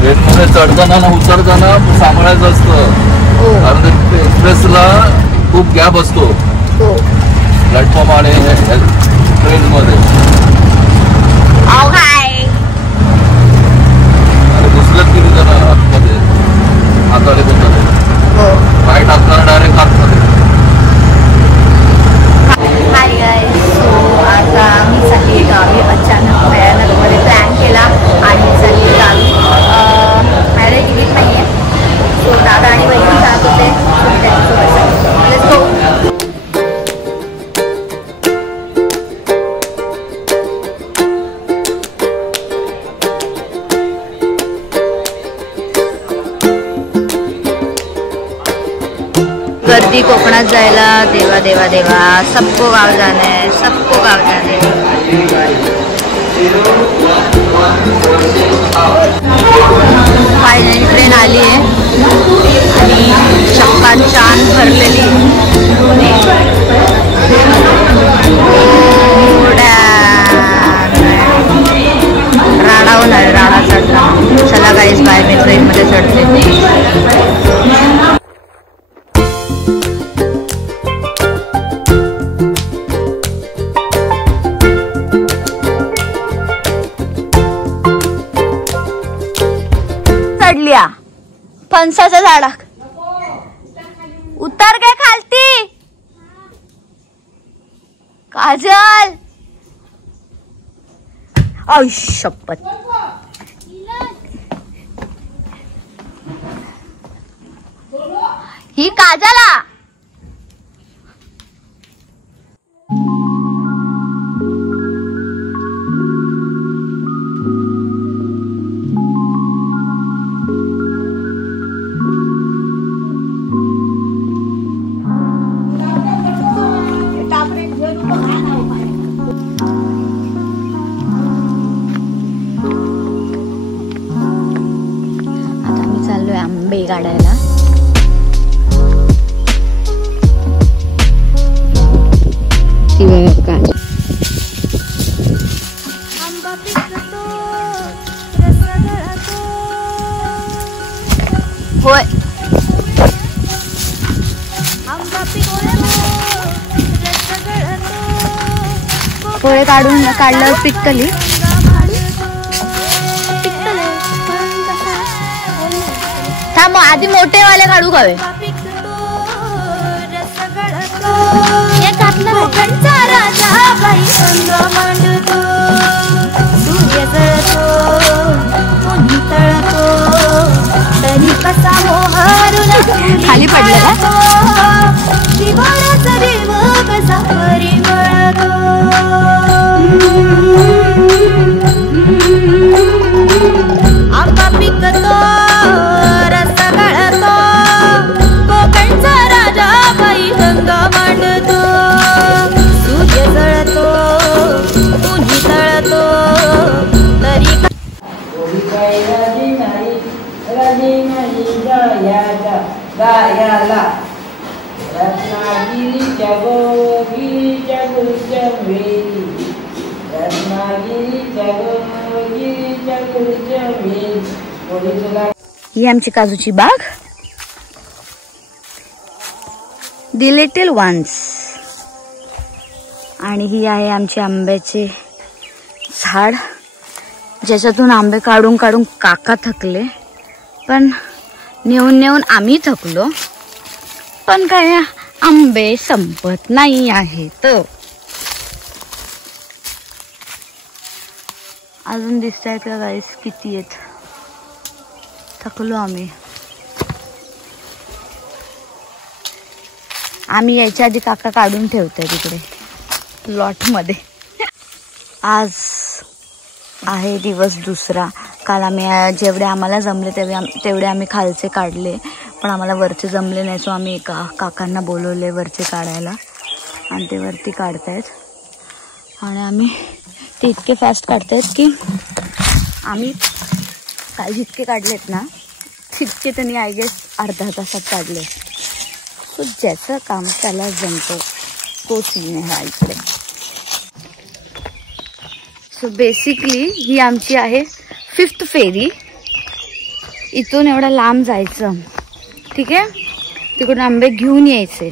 Train मध्ये चढताना ना उतरताना सांभाळायचं असतं, कारण एक्सप्रेसला खूप गॅप असतो प्लॅटफॉर्म आणि ट्रेन मध्ये. घुसलेत किती जण आतमध्ये, आतमध्ये बोलतात पाय टाकताना डायरेक्ट आतमध्ये. हाय गाईज, सो आता मी चालली गावी. अचानक भयानक मध्ये प्लॅन केला आणि चालली गावी. माझ्याकडे तिकीट नाही आहे, सो दादा आणि बहिणी जात होते, लेट्स गो. गर्दी कोकणात जायला, देवा देवा देवा, सबको गाव जाना है, सबको गाव जाना है. फायनली ट्रेन आली आहे आणि चक्का छान भरलेली. राडा होणार आहे, राडा चढला. चला गाईस बाय, मी ट्रेनमध्ये चढते. चढल्या फणसाच्या झाडा, उतर काय खालती. काजल शपथ, ही काजला. आंबे काढायला. होय, पोळे काढल्यावर पिकतली. थांब, आधी मोठे वाले काढू गावे. खाली पडलेला आंबा पिकतो, रस्ता गळतो, कोकणचा राजा बाई गंगा मांडतो. सूर्य जळतो, उन्ही तळतो, तरी गायाला रत्नागिरीच्या गोगिरीच्या गुरुच्या वेली, रत्नागिरीच्या गोगिरीच्या गुरुच्या वेली. ही आमची काजूची बाग, दी लिटिल वन्स. आणि ही आहे आमची आंब्याचे झाड, ज्याच्यातून आंबे काढून काढून काका थकले, पण नेऊन नेऊन आम्ही थकलो. पण काय, आंबे संपत नाही आहेत. अजून दिसत आहेत का गाईस, किती आहेत. थकलो आम्ही. आम्ही यायच्या आधी काका काढून ठेवतोय तिकडे लॉट मध्ये. आज आहे दिवस दुसरा. काल आम्ही जेवढे आम्हाला जमले तेवढे आम्ही खालचे काढले, पण आम्हाला वरचे जमले नाही. सो आम्ही एका काकांना बोलवले वरचे काढायला, आणि ते वरती काढतायत. आणि आम्ही ते इतके फास्ट काढतायत की आम्ही काल जितके काढलेत ना तितके त्यांनी आय गेस अर्ध्या तासात काढले. सो ज्याचं काम त्याला जमतं, तो सीन आहे इकडे. सो बेसिकली ही आमची आहे 5th फेरी. इथून एवढा लांब जायचं, ठीक आहे. तिकडून आंबे घेऊन यायचे,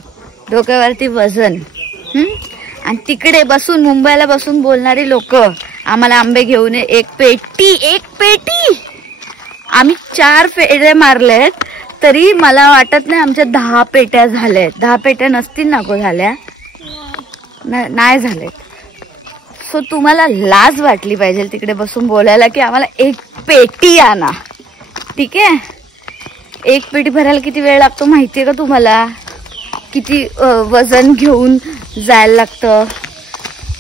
डोक्यावरती वजन. आणि तिकडे बसून, मुंबईला बसून बोलणारी लोक आम्हाला आंबे घेऊन ये. एक पेटी आम्ही 4 फेरे मारलेत तरी मला वाटत नाही आमच्या 10 पेट्या झाल्यात. 10 पेट्या नसतील ना गो झाल्या, नाही झालेत. सो तुम्हाला लाज वाटली पाहिजे तिकडे बसून बोलायला की आम्हाला 1 पेटी आणा, ठीक आहे. 1 पेटी भरायला किती वेळ लागतो माहितीये का तुम्हाला? किती वजन घेऊन जायला लागतं,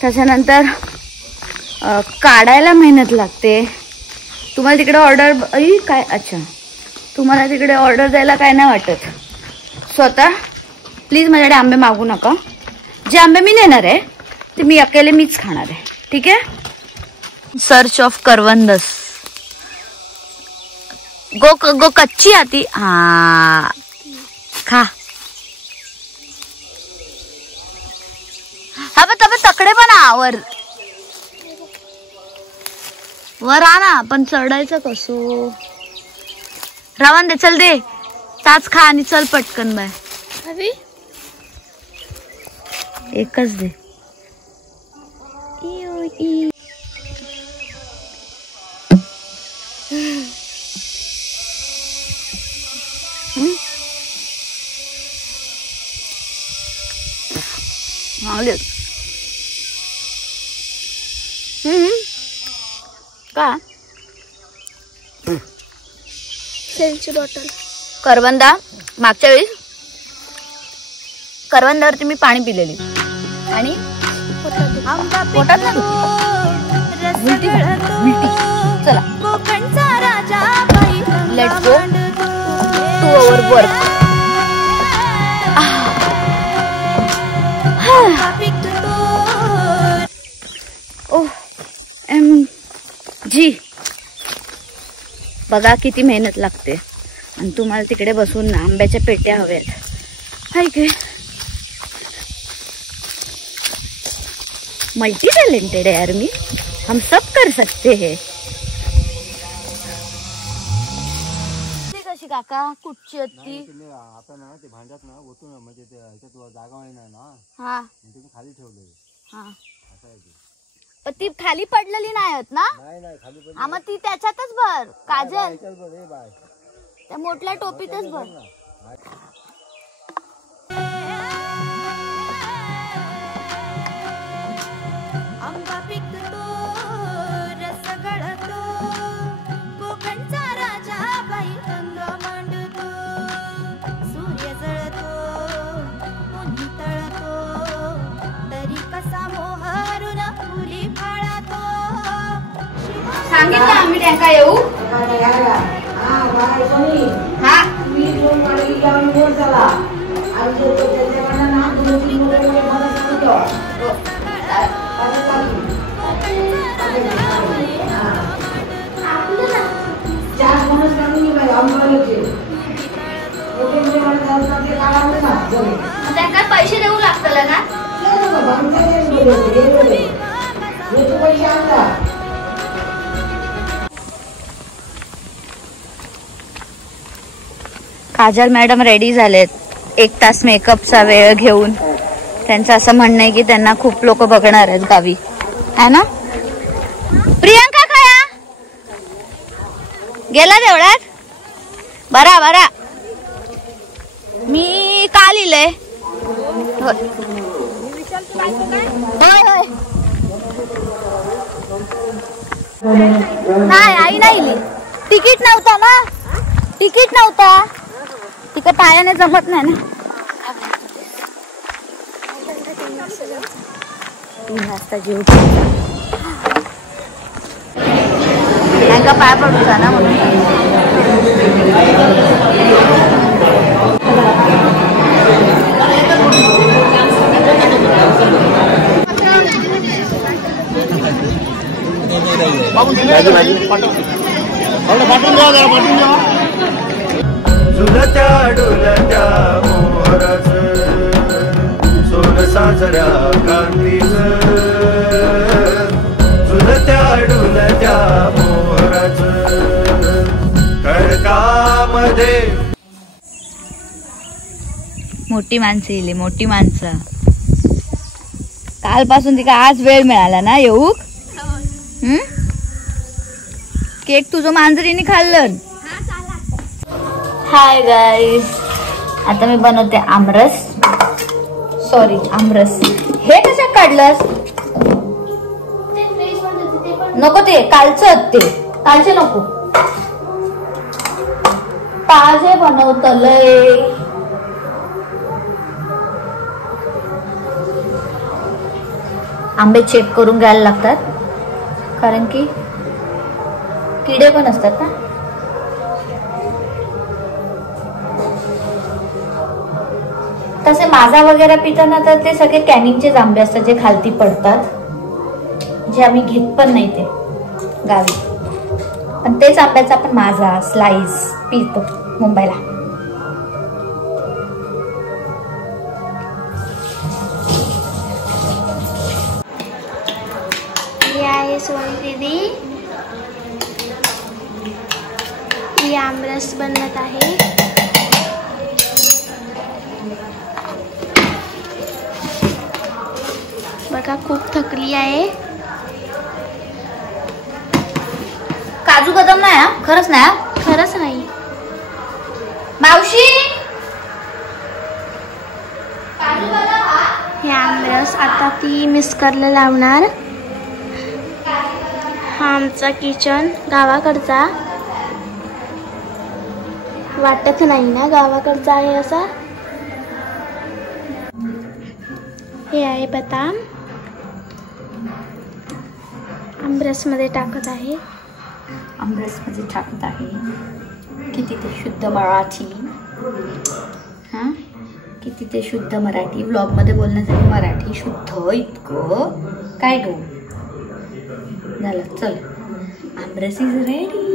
त्याच्यानंतर काढायला मेहनत लागते. तुम्हाला तिकडे ऑर्डर काय, अच्छा तुम्हाला तिकडे ऑर्डर द्यायला काय नाही वाटत. स्वतः प्लीज माझ्याकडे आंबे मागू नका. जे आंबे मी नेणार आहे ते मी अकेले मीच खाणार आहे, ठीक आहे. Search of करवंदस. गो कच्ची आती. हा खा. हा तब तकडे पण वर ना, पण चढायचं कसं? रावण दे, चल दे ताच खा आणि चल पटकन बाय. एकच दे. का सेलची बॉटल करवंदा. मागच्या वेळी करवंदावरती मी पाणी पिलेली आणि पोटात ना उलटी. चला let's go to our work. जी बघा किती मेहनत लागते आणि तुम्हाला तिकडे बसून ना आंब्याच्या पेट्या हव्यात. हाय काय मल्टी टैलेंटेड है यार मी, हम सब कर सकते हैं. कशी काका कुठची होती? आता ना ते भांड्यात ना ओतून म्हणजे ते ह्याच्यात जागा नाही ना, हा तुम्ही खाली ठेवलंय. हा असं आहे ते. पण ती खाली पडलेली नाही होत ना? नाही खाली पडली. हा मग ती त्याच्यातच भर काजल, ह्याच्यात बघ हे बाय त्या मोठल्या टोपीतच भर. आंबा पिकतो रस गळतो, कोकणचा राजा बाई रंग मांडतो. सूर्य जळतो उन्ही तळतो, तरी कसा मोहरून फुली फाळतो. सांगितलं आम्ही त्यांना येऊ. हा त्यांना पैसे देऊ लागतं ना. काजल मॅडम रेडी झालेत 1 तास मेकअपचा वेळ घेऊन. त्यांचं असं म्हणणं आहे की त्यांना खूप लोक बघणार आहेत गावी, है ना. प्रियांका खाया गेला देवळात. बरा बरा मी का लिहिलंय. नाही आई नाही लिहिली. तिकीट नव्हता ना, तिकीट नव्हता. तिकडे पायाने जमत नाही ना. 3 वाजता जेवू का पाय पडूचा ना म्हणून. झुलत्या डुलत्या मोहराच सोन साजऱ्या क्रांतीच. झुलत्या डुलत्या मोहराच खडका मध्ये. मोठी माणसं येली, मोठी माणसं. कालपासून तिका आज वेळ मिळाला ना येऊ. केक तुझं मांजरीने खाल्लं. हाय गाईज, आता मी बनवते आमरस. सॉरी आमरस. हे कशात काढलंस? नको, ते कालचं, ते कालचे नको. ताजे बनवतलय. आंबे चेक करून घ्यायला लागतात, कारण की किडे पण असतात ना. तसे माझा वगैरे पिताना तर ते सगळे कॅनिंगचे आंबे असतात जे खालती पडतात, जे आम्ही घेत पण नाही ते गावी. पण तेच आंब्याचा आपण माझा स्लाइस पितो मुंबईला. ही आहे सोनी दीदी. ही आमरस बनवत आहे. बघा खूप थकली आहे. काजू बदाम नाही, खरंच नाही, खरंच नाही. मावशी हे आमरस आता ती मिक्सरला लावणार. हा आमचा किचन गावाकडचा. वाटत नाही ना गावाकडचा आहे असा. हे आहे बदाम, आमरसमध्ये टाकत आहे. आमरसमध्ये टाकत आहे. किती ते शुद्ध मराठी. हां, किती ते शुद्ध मराठी. ब्लॉगमध्ये बोलण्यासाठी मराठी शुद्ध इतकं काय गो झालं. चल, आमरस इज रेडी.